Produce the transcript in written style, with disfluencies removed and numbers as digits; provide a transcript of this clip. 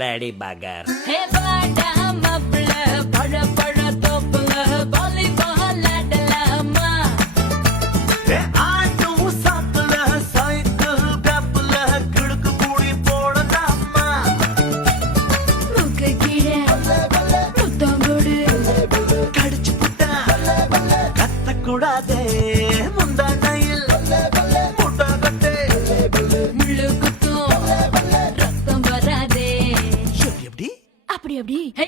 Bloody பகர். ஹே வாடா மாப்பிள்ள பழ பழ தோப்புல வாலிபால் ஆடலாமா ஆட்டும் சாப்பிடல சைக்கிள் கப்பல கிழக்கு கூடி போடலாமா மூக்கு கீழே புத்தங்கோடு கடிச்சு புட்டா கத்தக்கூடாதே முந்தானையில் புட்டகத்தே முள்ளு குத்தும் ரத்தம் வராதே எப்படி அப்படி அப்படி ஹே